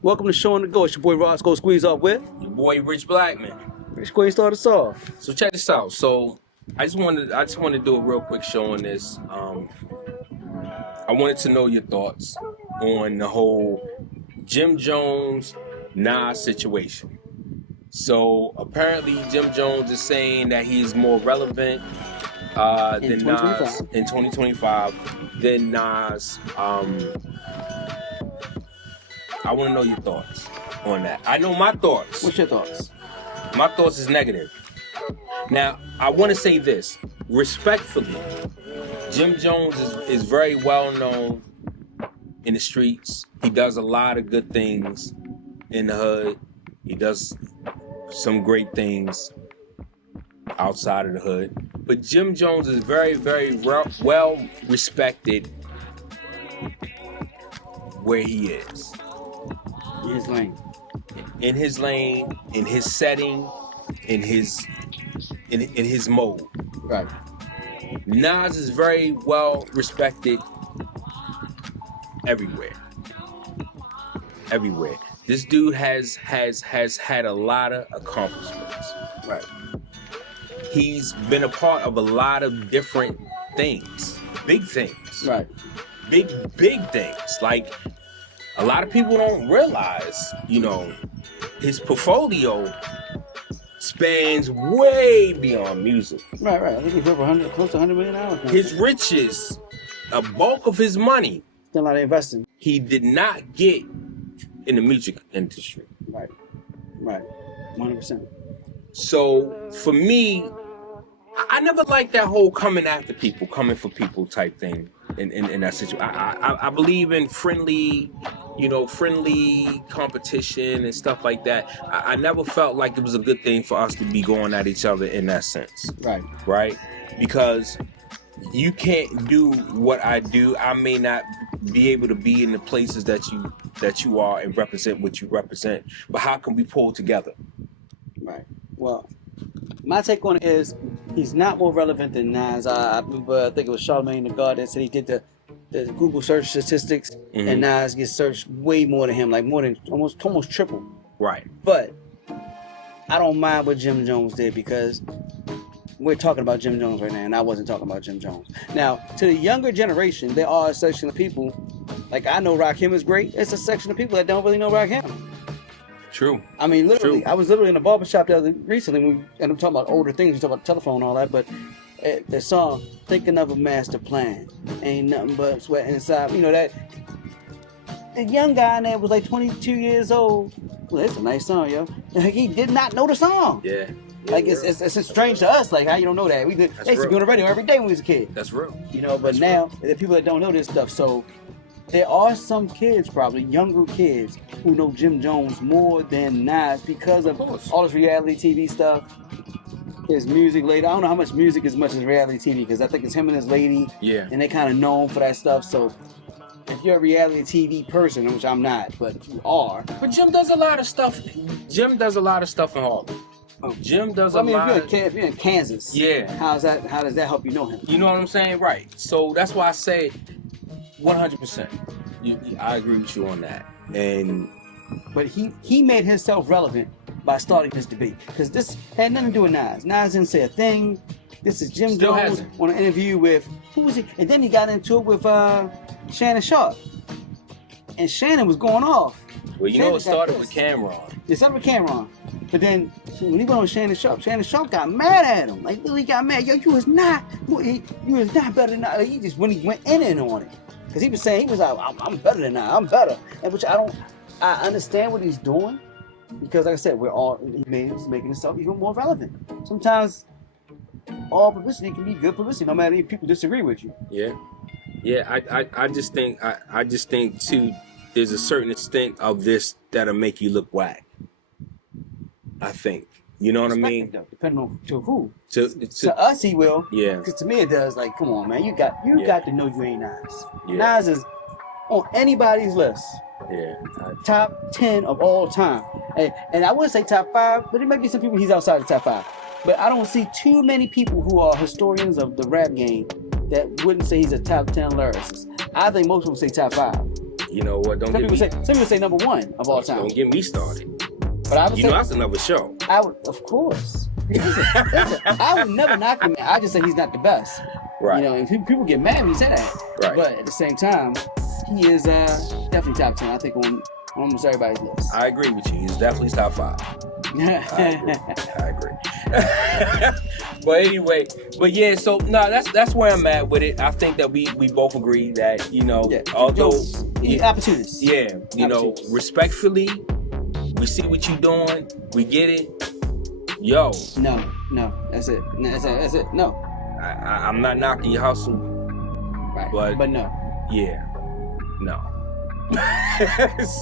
Welcome to Show on the Go. It's your boy Rawsko Squeezoff with your boy Rich Blackman. Rich Queen start us off. So check this out. So I just wanted to do a real quick show on this. I wanted to know your thoughts on the whole Jim Jones Nas situation. So apparently Jim Jones is saying that he's more relevant than Nas in 2025 than Nas. I want to know your thoughts on that. I know my thoughts. What's your thoughts? My thoughts is negative. Now, I want to say this respectfully. Jim Jones is very well known in the streets. He does a lot of good things in the hood. He does some great things outside of the hood. But Jim Jones is very, very well respected where he is. In his lane. In his lane, in his setting, in his mode. Right. Nas is very well respected everywhere. Everywhere. This dude has had a lot of accomplishments. Right. He's been a part of a lot of different things. Big things. Right. Big things. Like, a lot of people don't realize, his portfolio spans way beyond music. Right. I think he's over close to $100 million. His riches, a bulk of his money, still not investing. He did not get in the music industry. Right. 100%. So for me, I never liked that whole coming for people type thing in that situation. I believe in friendly competition and stuff like that. I never felt like it was a good thing for us to be going at each other in that sense. Right? Because you can't do what I do. I may not be able to be in the places that you are and represent what you represent. But how can we pull together? Right. Well, my take on it is he's not more relevant than Nas. I think it was Charlamagne the God that said he did the Google search statistics, and Nas gets searched way more than him, like more than almost triple. Right. But I don't mind what Jim Jones did because we're talking about Jim Jones right now, and I wasn't talking about Jim Jones. Now, to the younger generation, there are a section of people, like I know Rakim is great. It's a section of people that don't really know Rakim. True. I mean, literally, True. I was literally in a barbershop recently, and I'm talking about older things. We talk about the telephone and all that, but the song "Thinking of a Master Plan" ain't nothing but sweat inside. That the young guy in there was like 22 years old. Well, it's a nice song, yo. He did not know the song. Yeah. Like it's strange to us. Like how you don't know that? They used to be on the radio every day when we was a kid. That's real. But that's now there are people that don't know this stuff. So there are some kids, probably younger kids, who know Jim Jones more than Nas because of all this reality TV stuff. His music later. I don't know how much music as much as reality TV because I think it's him and his lady. Yeah. And they kind of known for that stuff. So if you're a reality TV person, which I'm not, but if you are. But Jim does a lot of stuff. Jim does a lot of stuff in Harlem. Oh, Jim does a lot. If you're in Kansas, yeah. How does that help you know him? You know what I'm saying? Right. So that's why I say 100%. I agree with you on that. But he made himself relevant by starting this debate because this had nothing to do with Nas. Nas didn't say a thing. This is Jim Jones on an interview with who was he? And then he got into it with Shannon Sharp, and Shannon was going off. Well, it started with Cameron. It started with Cameron. But then when he went on Shannon Sharp got mad at him. Like literally got mad. Yo, you was not better than that. He went in on it. Because he was saying, he was like, I'm better than that. I'm better. And which I understand what he's doing. Because like I said, he's making himself even more relevant. Sometimes all publicity can be good publicity, no matter if people disagree with you. Yeah. I just think too, there's a certain extent of this that'll make you look whack. I think. You know what I mean? Depending on to who. To us, he will. Yeah. Because to me, it does. Like, come on, man. You got to know you ain't Nas. Yeah. Nas is on anybody's list. Yeah. Top 10 of all time. And I would say top 5, but there may be some people he's outside the top 5. But I don't see too many people who are historians of the rap game that wouldn't say he's a top 10 lyricist. I think most people say top 5. You know what? Some people say number one of all time. Don't get me started. But I would say, that's another show. I would, of course. Listen, I would never knock him. I just say he's not the best. Right. You know, and people get mad when you say that. Right. But at the same time, he is definitely top 10. I think on almost everybody's list. I agree with you. He's definitely top 5. I agree. But anyway, yeah. So no, that's where I'm at with it. I think that we both agree that although he's opportunist. Yeah, respectfully, we see what you're doing. We get it. Yo. No, that's it. That's it. No. I'm not knocking your hustle. Right. But no. Yeah. No.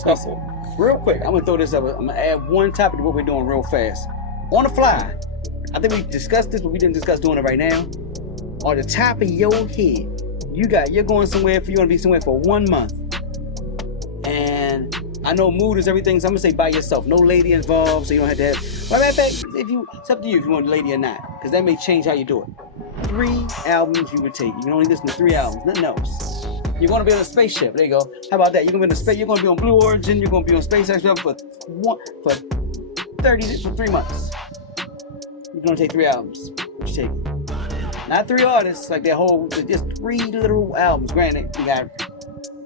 So, real quick, I'm gonna throw this up. I'm gonna add one topic to what we're doing real fast. On the fly. I think we discussed this, but we didn't discuss doing it right now. On the top of your head, you're going somewhere. You're gonna be somewhere for 1 month. And I know mood is everything, so I'm gonna say by yourself. No lady involved, so you don't have to have. Well, matter of fact, it's up to you if you want a lady or not, because that may change how you do it. 3 albums you would take. You can only listen to 3 albums, nothing else. You're gonna be on a spaceship. There you go. How about that? You're gonna be on space. You're gonna be on Blue Origin. You're gonna be on SpaceX for 3 months. You're gonna take 3 albums. What you take? Not 3 artists like that whole. Just 3 literal albums. Granted,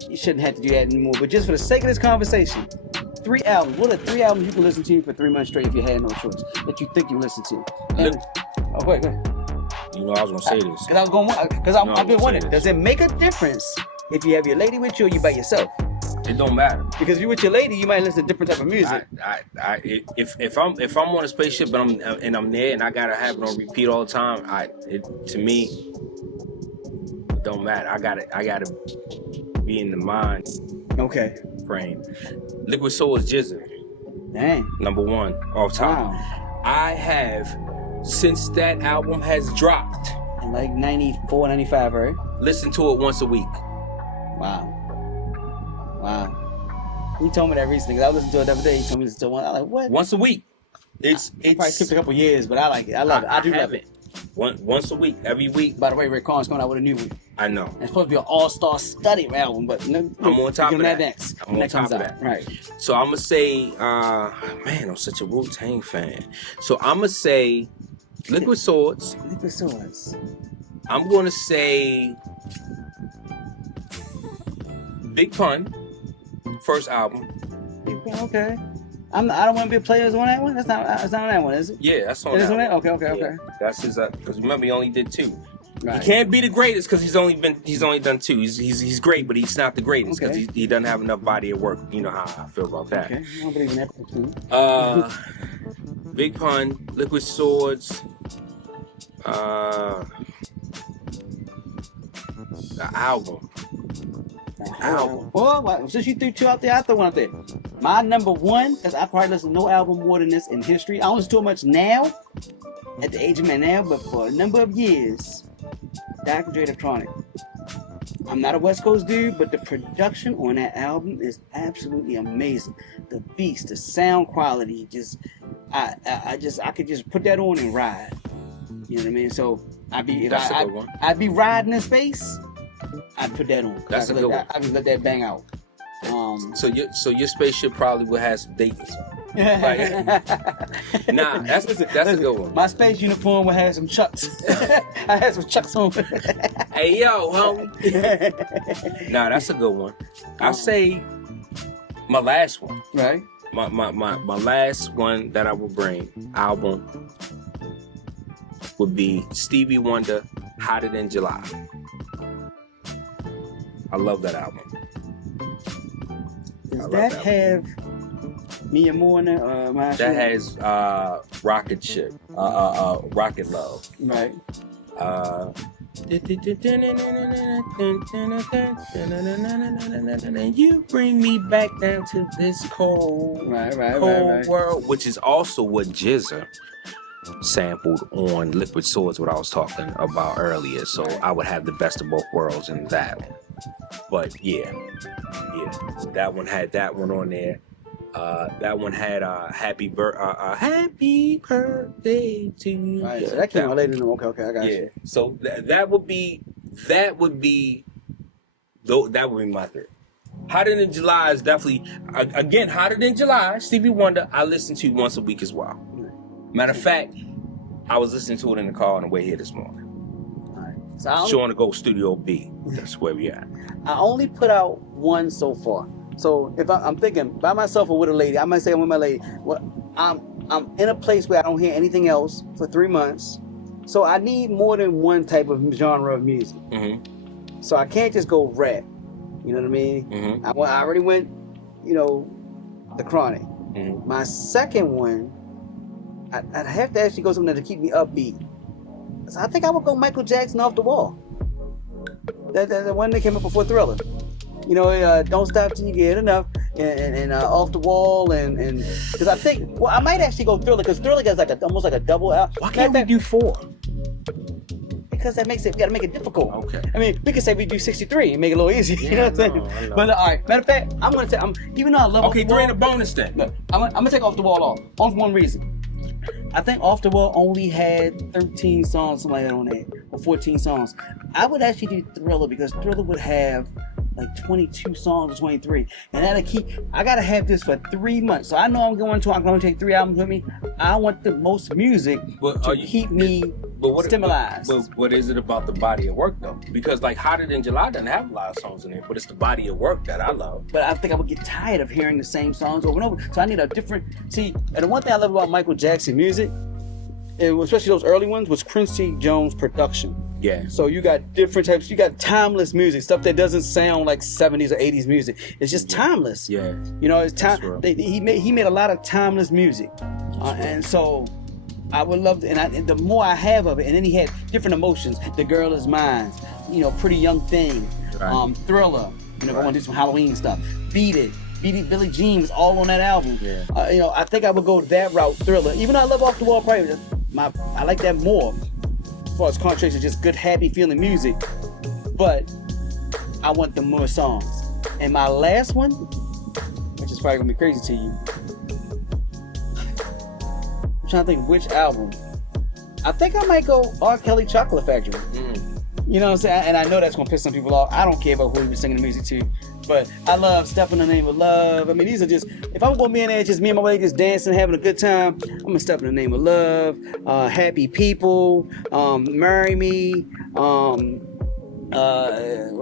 you shouldn't have to do that anymore. But just for the sake of this conversation, 3 albums. What are 3 albums you can listen to for 3 months straight if you had no choice that you think you listen to? And, go ahead. You know I was gonna say this. Because I've been wondering, does it make a difference if you have your lady with you or you by yourself? It don't matter. Because if you're with your lady, you might listen to different type of music. If I'm on a spaceship and I'm there and I gotta have it on repeat all the time, to me, it don't matter. I gotta be in the mind. Okay. Frame. Liquid Soul is Jizza. Dang. Number 1 off top. Wow. I have, since that album has dropped, in like 94, 95, right? Listen to it once a week. Wow. He told me that recently, because I listened to it the other day. He told me to listen to one. I was like, what? Once a week. It's probably skipped a couple years, but I like it. I love it. I do love it. Once a week, every week. By the way, Rick Collins coming out with a new one. I know. It's supposed to be an all-star study album, but I'm on top of that. Next. I'm on top of that. Right. So I'm gonna say, man, I'm such a Wu-Tang fan. So I'm gonna say Liquid Swords. Liquid Swords. I'm gonna say Big Pun, first album. Okay. I don't want to be a player on that one. That's not on that one, is it? Yeah, that's on that one. That? Okay. That's his. Because remember, he only did 2. Right. He can't be the greatest because he's only done 2. He's great, but he's not the greatest because he doesn't have enough body of work. You know how I feel about that. Okay, I don't believe in that. Big Pun, Liquid Swords, the album. Well, since you threw 2 out there, I threw one out there. My number 1, because I probably listen to no album more than this in history. I don't listen to it much now, at the age of man now, but for a number of years, Dr. Dre Electronic. I'm not a West Coast dude, but the production on that album is absolutely amazing. The beats, the sound quality, I could just put that on and ride. You know what I mean? So I'd be riding in space. I'd put that on. That's a good one. I just let that bang out. So your spaceship probably will have some dates. Nah, that's a good one. My space uniform will have some chucks. I had some chucks on. Hey yo, homie. Nah, that's a good one. I'll say my last one. Right. My last one that I would bring album would be Stevie Wonder, Hotter Than July. I love that album. Does that have Mia Moore in there? That has Rocket Ship, Rocket Love. Right. And you bring me back down to this cold world, which is also what Jizza sampled on Liquid Swords, what I was talking about earlier. So I would have the best of both worlds in that one. But yeah, that one had that one on there. That one had happy birthday to you. Right, so that came out later. Okay, I got you. So that would be my third. Hotter Than July is definitely, again, Hotter Than July, Stevie Wonder, I listen to once a week as well. Matter of fact, I was listening to it in the car on the way here this morning. All right. So Showing to go Studio B. That's where we at. I only put out one so far. So if I'm thinking by myself or with a lady, I might say I'm with my lady. Well, I'm in a place where I don't hear anything else for 3 months. So I need more than one type of genre of music. Mm-hmm. So I can't just go rap. You know what I mean? Mm-hmm. I already went, The Chronic. Mm-hmm. My second one, I'd have to actually go something to keep me upbeat. So I think I would go Michael Jackson, Off the Wall. The one that came up before Thriller. Don't Stop Till You Get Enough, and Off the Wall, and because I think, I might actually go Thriller, because Thriller has almost like a double out. Why can't we do 4? Because that makes it, we gotta make it difficult. Okay. I mean, we could say we do 63 and make it a little easier. You know what I'm saying? I know. But all right, matter of fact, I'm gonna say, even though I love. Okay, Off the 3 Wall, and a bonus then. Look, I'm gonna take Off the Wall off. Only for one reason. I think Off the Wall only had 13 songs, something like that on there, or 14 songs. I would actually do Thriller, because Thriller would have like 22 songs or 23, and I gotta have this for 3 months. So I know I'm going to take 3 albums with me. I want the most music to keep me stimulated. But what is it about the body of work though? Because like Hotter Than July doesn't have a lot of songs in it, but it's the body of work that I love. But I think I would get tired of hearing the same songs over and over. So I need a different. See, and the one thing I love about Michael Jackson music, and especially those early ones, was Quincy Jones' production. Yeah. So you got different types. You got timeless music, stuff that doesn't sound like 70s or 80s music. It's just timeless. Yeah. It's time. He made a lot of timeless music, and so I would love to. And the more I have of it, and then he had different emotions. The Girl Is Mine. Pretty Young Thing. Right. Thriller. I want to do some Halloween stuff. Beat It, Billie Jean was all on that album. Yeah. I think I would go that route. Thriller. Even though I love Off the Wall, probably I like that more. As far as contrast to just good, happy feeling music, but I want the more songs. And my last one, which is probably gonna be crazy to you, I'm trying to think which album. I think I might go R. Kelly, Chocolate Factory. You know what I'm saying? And I know that's gonna piss some people off. I don't care about who he was singing the music to, but I love Step in the Name of Love. I mean, these are just, if I'm gonna be in there, just me and my lady just dancing, having a good time, I'm gonna Step in the Name of Love, Happy People, Marry Me, what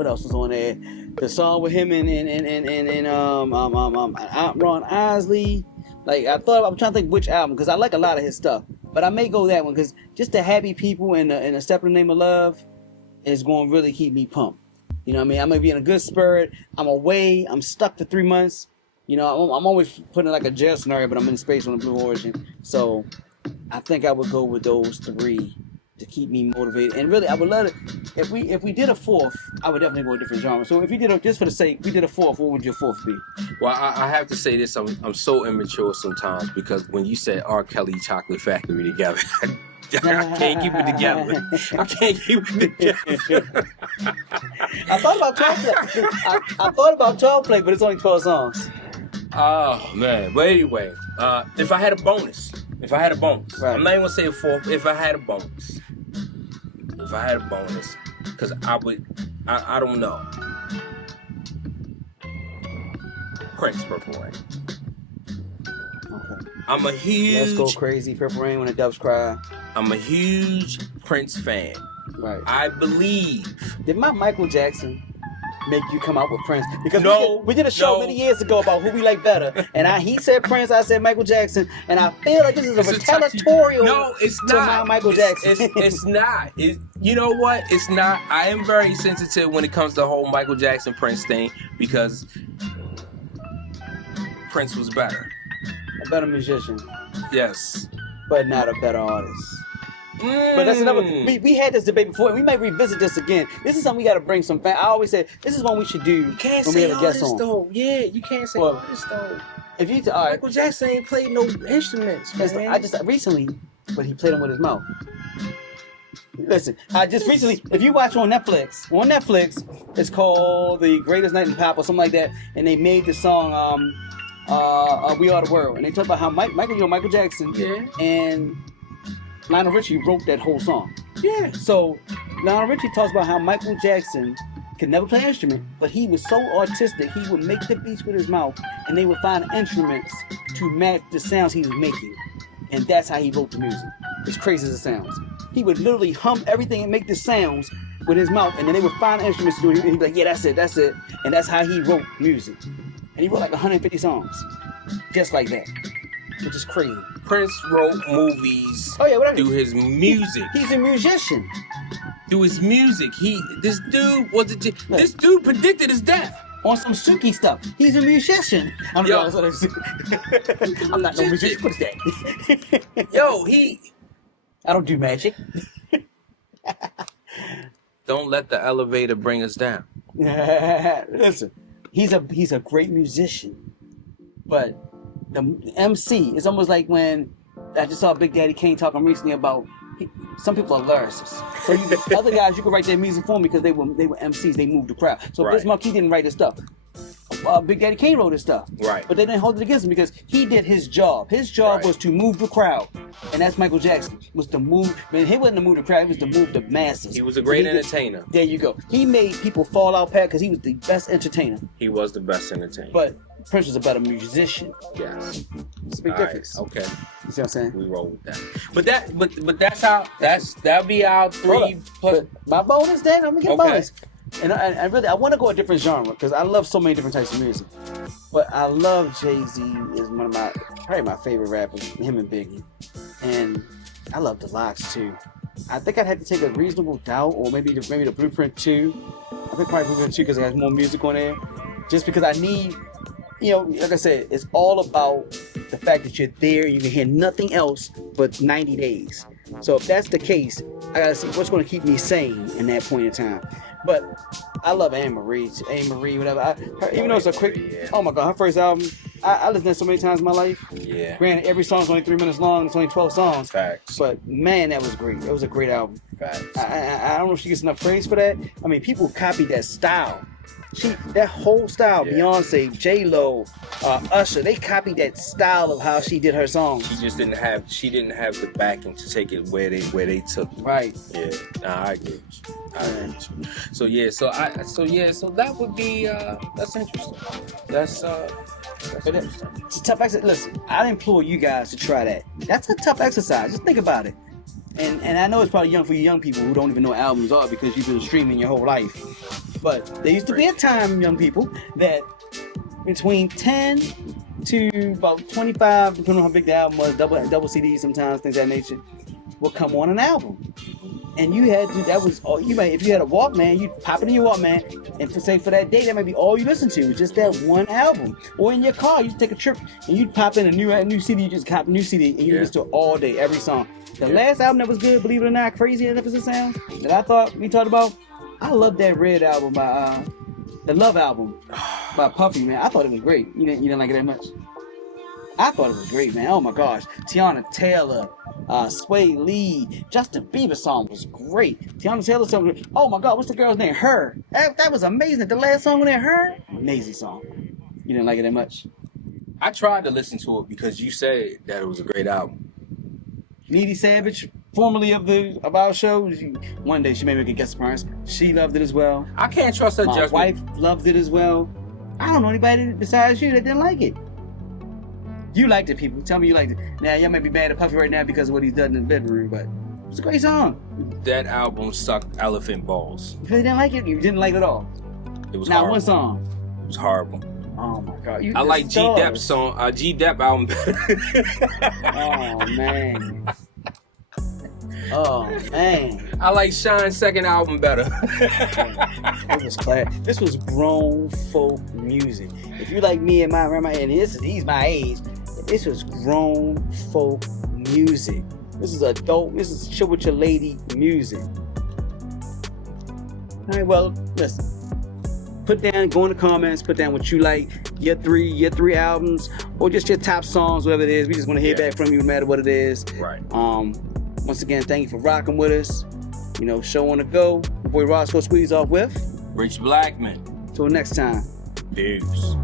else was on there? The song with him and Ron Isley. Like, I'm trying to think which album, because I like a lot of his stuff, but I may go that one, because just the Happy People and the Step in the Name of Love is going to really keep me pumped. You know what I mean? I'm going to be in a good spirit. I'm away. I'm stuck for 3 months. I'm always putting like a jail scenario, but I'm in space on a Blue Origin. So I think I would go with those 3 to keep me motivated. And really, I would love it if we did a 4th. I would definitely go a different genre. So if you did just for the sake, we did a 4th. What would your 4th be? Well, I have to say this. I'm so immature sometimes, because when you said R. Kelly, Chocolate Factory together, I can't keep it together. I can't keep it together. I thought about 12 play. I thought about 12 play, but it's only 12 songs. Oh man. But anyway, if I had a bonus, right. I'm not even gonna say a 4th. If I had a bonus, because I don't know. Prince, Purple Rain. Okay. I'm a huge. Let's Go Crazy, Purple Rain, When the Doves Cry. I'm a huge Prince fan. Right. I believe. Did my Michael Jackson make you come out with Prince? Because we did a show many years ago about who we like better, and he said Prince, I said Michael Jackson, and I feel like this is a retaliatorial to my Michael Jackson. It's not. You know what? It's not. I am very sensitive when it comes to the whole Michael Jackson Prince thing, because Prince was better. A better musician. Yes. But not a better artist. But that's another. We had this debate before, and we may revisit this again. This is something we got to bring some. I always say this is one we should do when we have a guest on. Though. Yeah, you can't say artist though. If you Michael Jackson ain't played no instruments, man. I just recently, but he played them with his mouth. Listen, I just recently, if you watch on Netflix, it's called The Greatest Night in Pop or something like that, and they made the song We Are the World, and they talk about how Michael Jackson and Lionel Richie wrote that whole song. Yeah. So Lionel Richie talks about how Michael Jackson could never play an instrument, but he was so artistic, he would make the beats with his mouth, and they would find instruments to match the sounds he was making. And that's how he wrote the music. As crazy as it sounds. He would literally hum everything and make the sounds with his mouth, and then they would find instruments to do it, and he'd be like, yeah, that's it. And that's how he wrote music. And he wrote like 150 songs. Just like that. Which is crazy. Prince wrote movies through his music. He's a musician. Through his music. This dude predicted his death. On some Suki stuff. He's a musician. I'm not no musician. What is that? Yo, I don't do magic. Don't let the elevator bring us down. Listen, he's a great musician, but the MC is almost like when I just saw Big Daddy Kane talking recently about some people are lyricists. So other guys, you can write their music for them because they were MCs. They moved the crowd. So right. Biz Markie didn't write his stuff. Big Daddy Kane wrote his stuff. Right. But they didn't hold it against him because he did his job. His job was to move the crowd. And that's Michael Jackson. Was to move. Man, he wasn't to move the crowd. He was to move the masses. He was a great entertainer. There you go. He made people fall out pat because he was the best entertainer. He was the best entertainer. But Prince was a better musician. Yes. It's a big difference. Okay. You see what I'm saying? We roll with that. But that'll be our 3 plus. But my bonus then, I'm gonna get a bonus. And I want to go a different genre because I love so many different types of music. But I love Jay-Z is one of probably my favorite rappers, him and Biggie. And I love the Locks too. I think I'd have to take a Reasonable Doubt or maybe the Blueprint 2. I think probably Blueprint 2 because it has more music on there. Just because I need, like I said, it's all about the fact that you're there, you can hear nothing else but 90 days. So if that's the case, I gotta see what's gonna keep me sane in that point in time. But I love Anne Marie, whatever. Even though it's a quick, oh my God, her first album, I listened to it so many times in my life. Yeah. Granted, every song's only 3 minutes long, it's only 12 songs. Facts. But man, that was great. It was a great album. Facts. I don't know if she gets enough praise for that. I mean, people copied that style. That whole style, Beyonce, J-Lo, Usher, they copied that style of how she did her songs. She just didn't have the backing to take it where they took it. Right. Yeah. Nah, I get you. So that would be that's interesting. That's interesting. It's a tough exercise. Listen, I implore you guys to try that. That's a tough exercise. Just think about it. And I know it's probably young for you young people who don't even know what albums are because you've been streaming your whole life. But there used to be a time, young people, that between 10 to about 25, depending on how big the album was, double CDs sometimes, things of that nature, will come on an album. And you had to, that was all you made. If you had a Walkman, you'd pop it in your Walkman, and for that day, that might be all you listen to, was just that one album. Or in your car, you'd take a trip, and you'd pop in a new CD, you just cop a new CD, and you listen to it all day, every song. The last album that was good, believe it or not, crazy enough as it sounds, that I thought we talked about, I love that Red album by, the Love album by Puffy, man. I thought it was great. You didn't like it that much? I thought it was great, man. Oh my gosh. Tiana Taylor, Sway Lee, Justin Bieber song was great. Tiana Taylor song, oh my God, what's the girl's name? Her. That was amazing. The last song with Her, amazing song. You didn't like it that much? I tried to listen to it because you said that it was a great album. Needy Savage, formerly of our show, one day she may make a guest appearance. She loved it as well. I can't trust her judgment. My wife loved it as well. I don't know anybody besides you that didn't like it. You liked it, people. Tell me you liked it. Now, y'all may be mad at Puffy right now because of what he's done in the bedroom, but it's a great song. That album sucked elephant balls. Because you didn't like it, you didn't like it at all. It was now, horrible. One song. It was horrible. Oh my God. I like G Dep's song, G Dep album better. Oh man. Oh man. I like Shine's second album better. It was class. This was grown folk music. If you like me and he's my age, this was grown folk music. This is adult, this is chill with your lady music. Alright, well, listen. Go in the comments, put down what you like, your three albums, or just your top songs, whatever it is. We just want to hear back from you no matter what it is. Right. Once again, thank you for rocking with us. Show on the go. Your boy Rawsko Squeezoff with Rich Blackman. Till next time. Peace.